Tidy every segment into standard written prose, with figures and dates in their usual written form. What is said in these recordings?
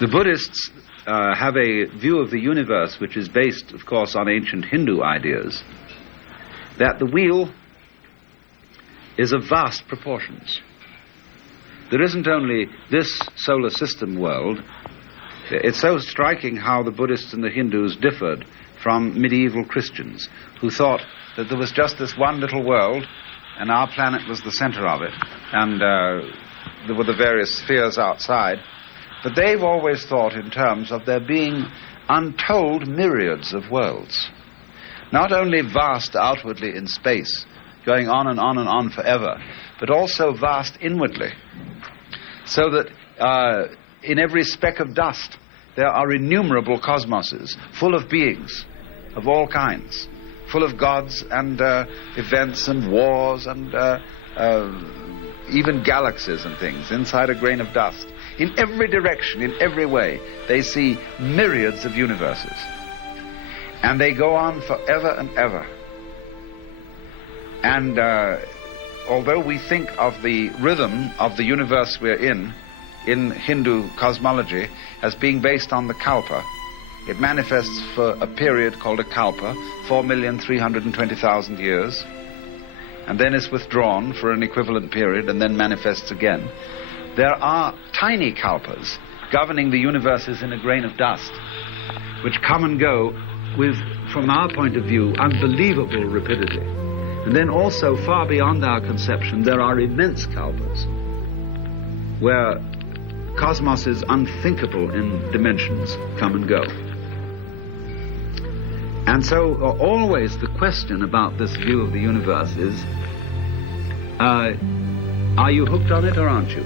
The Buddhists have a view of the universe which is based, of course, on ancient Hindu ideas, that the wheel is of vast proportions. There isn't only this solar system world. It's so striking how the Buddhists and the Hindus differed from medieval Christians, who thought that there was just this one little world, and our planet was the center of it, and there were the various spheres outside. But they've always thought in terms of there being untold myriads of worlds, not only vast outwardly in space, going on and on and on forever, but also vast inwardly, so that in every speck of dust there are innumerable cosmoses full of beings of all kinds, full of gods and events and wars and even galaxies and things inside a grain of dust. In every direction, in every way, they see myriads of universes. And they go on forever and ever. And although we think of the rhythm of the universe we're in Hindu cosmology, as being based on the kalpa, it manifests for a period called a kalpa, 4,320,000 years, and then is withdrawn for an equivalent period and then manifests again. There are tiny kalpas governing the universes in a grain of dust, which come and go with, from our point of view, unbelievable rapidity. And then also, far beyond our conception, there are immense kalpas, where cosmoses unthinkable in dimensions come and go. And so always the question about this view of the universe is, are you hooked on it or aren't you?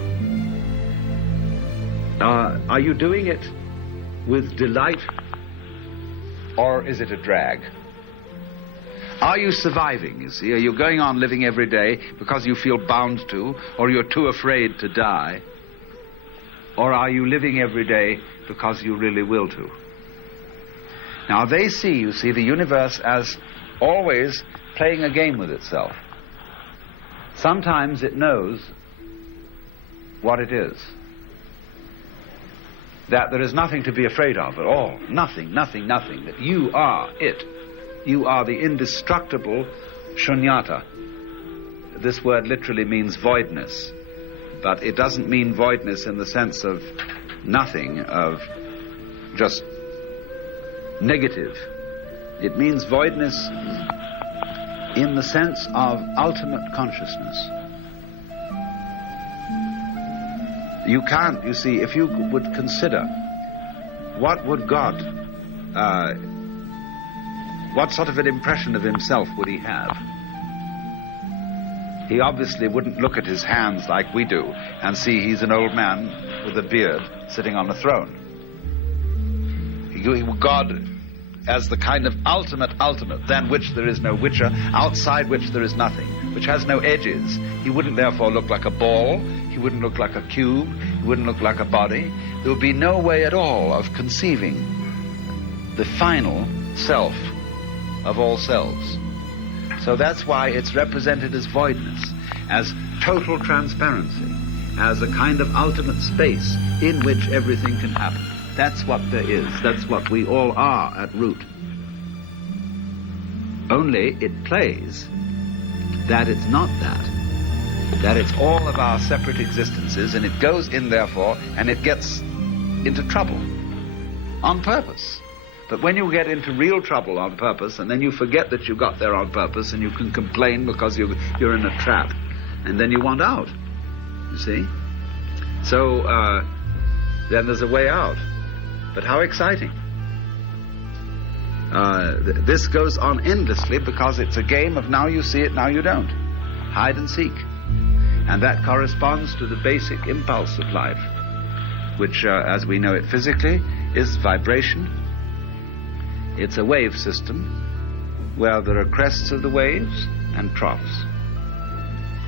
Are you doing it with delight, or is it a drag? Are you surviving, you see? Are you going on living every day because you feel bound to, or you're too afraid to die? Or are you living every day because you really will to? Now they see, you see, the universe as always playing a game with itself. Sometimes it knows what it is, that there is nothing to be afraid of at all. Nothing, nothing, nothing. That you are it. You are the indestructible shunyata. This word literally means voidness, but it doesn't mean voidness in the sense of nothing, of just negative. It means voidness in the sense of ultimate consciousness. You can't, you see, if you would consider what would God, what sort of an impression of himself would he have? He obviously wouldn't look at his hands like we do and see he's an old man with a beard sitting on a throne. God as the kind of ultimate, than which there is no whicher, outside which there is nothing, which has no edges. He wouldn't therefore look like a ball, he wouldn't look like a cube, he wouldn't look like a body. There would be no way at all of conceiving the final self of all selves. So that's why it's represented as voidness, as total transparency, as a kind of ultimate space in which everything can happen. That's what there is. That's what we all are at root. Only it plays that it's not that it's all of our separate existences, and it goes in, therefore, and it gets into trouble on purpose. But when you get into real trouble on purpose, and then you forget that you got there on purpose, and you can complain because you're in a trap, and then you want out, you see? So then there's a way out. But how exciting. This goes on endlessly because it's a game of now you see it, now you don't. Hide and seek. And that corresponds to the basic impulse of life, which, as we know it physically, is vibration. It's a wave system where there are crests of the waves and troughs.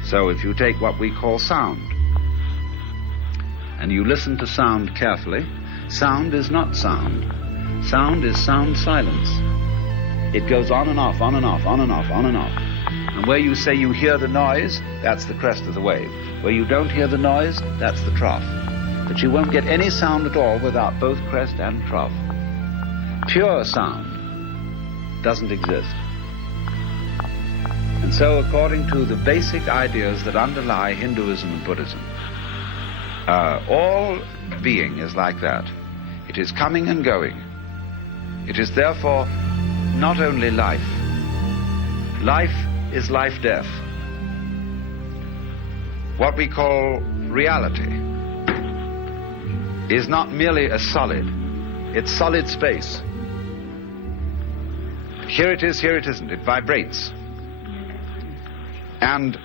So if you take what we call sound, and you listen to sound carefully, sound is not sound. Sound is sound silence. It goes on and off, on and off, on and off, on and off. And where you say you hear the noise, that's the crest of the wave. Where you don't hear the noise, that's the trough. But you won't get any sound at all without both crest and trough. Pure sound doesn't exist. And so, according to the basic ideas that underlie Hinduism and Buddhism, all being is like that. It is coming and going. It is therefore not only life. Life is life-death. What we call reality is not merely a solid. It's solid space. Here it is, here it isn't. It vibrates. And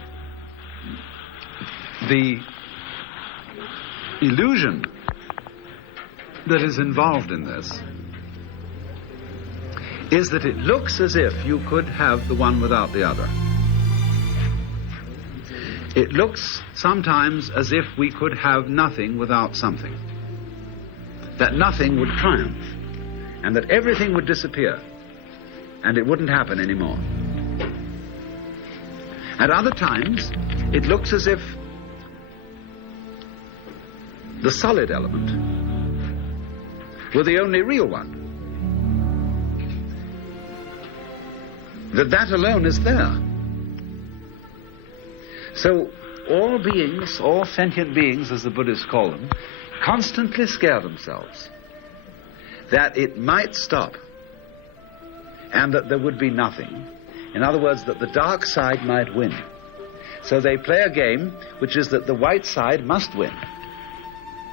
the illusion that is involved in this is that it looks as if you could have the one without the other. It looks sometimes as if we could have nothing without something. That nothing would triumph, and that everything would disappear, and it wouldn't happen anymore. At other times, it looks as if the solid element were the only real one. That alone is there. So all beings, all sentient beings, as the Buddhists call them, constantly scare themselves that it might stop and that there would be nothing. In other words, that the dark side might win. So they play a game which is that the white side must win.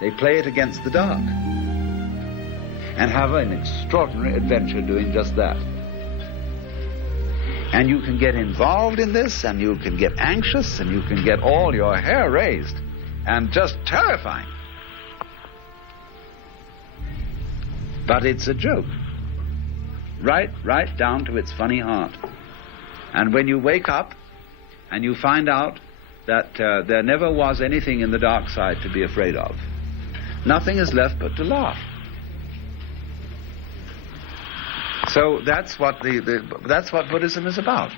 They play it against the dark and have an extraordinary adventure doing just that. And you can get involved in this, and you can get anxious, and you can get all your hair raised, and just terrifying. But it's a joke, right down to its funny heart. And when you wake up and you find out that there never was anything in the dark side to be afraid of, nothing is left but to laugh. So that's what that's what Buddhism is about.